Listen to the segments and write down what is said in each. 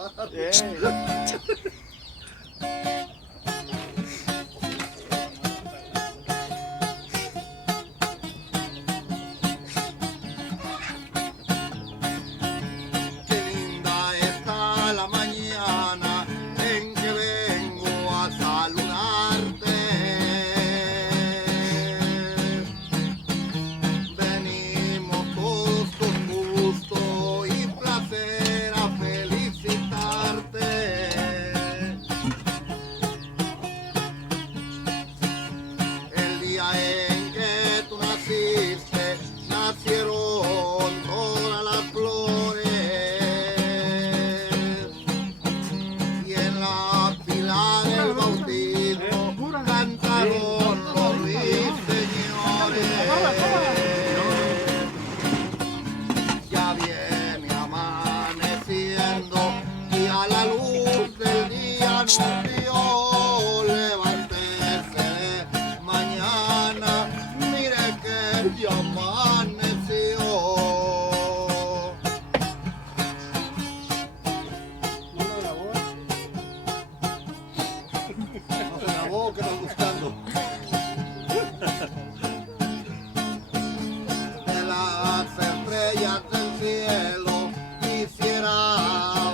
pájaro. Qué linda está la mañana en que vengo a saludarte. Venimos todos con gusto y placer a felicitarte. El día en que tú naciste, nacieron todas las flores, y en la fila del bautismo cantaron los ruiseñores. Ya viene amaneciendo y a la luz del día nos dio. Levántese de mañana, mire que ya amaneció. No se grabó, que nos gustando. De las estrellas del cielo quisiera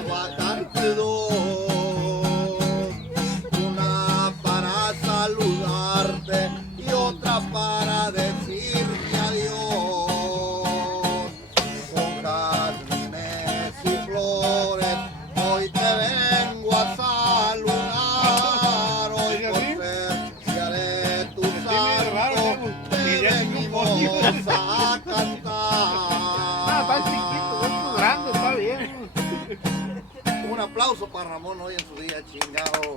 bajarte dos, una para saludarte y otra para decirte adiós. Con jazmines y flores hoy te vengo a saludar. Hoy por ser día de tu santo te venimos a cantar. Un aplauso para Ramón hoy en su día, chingado.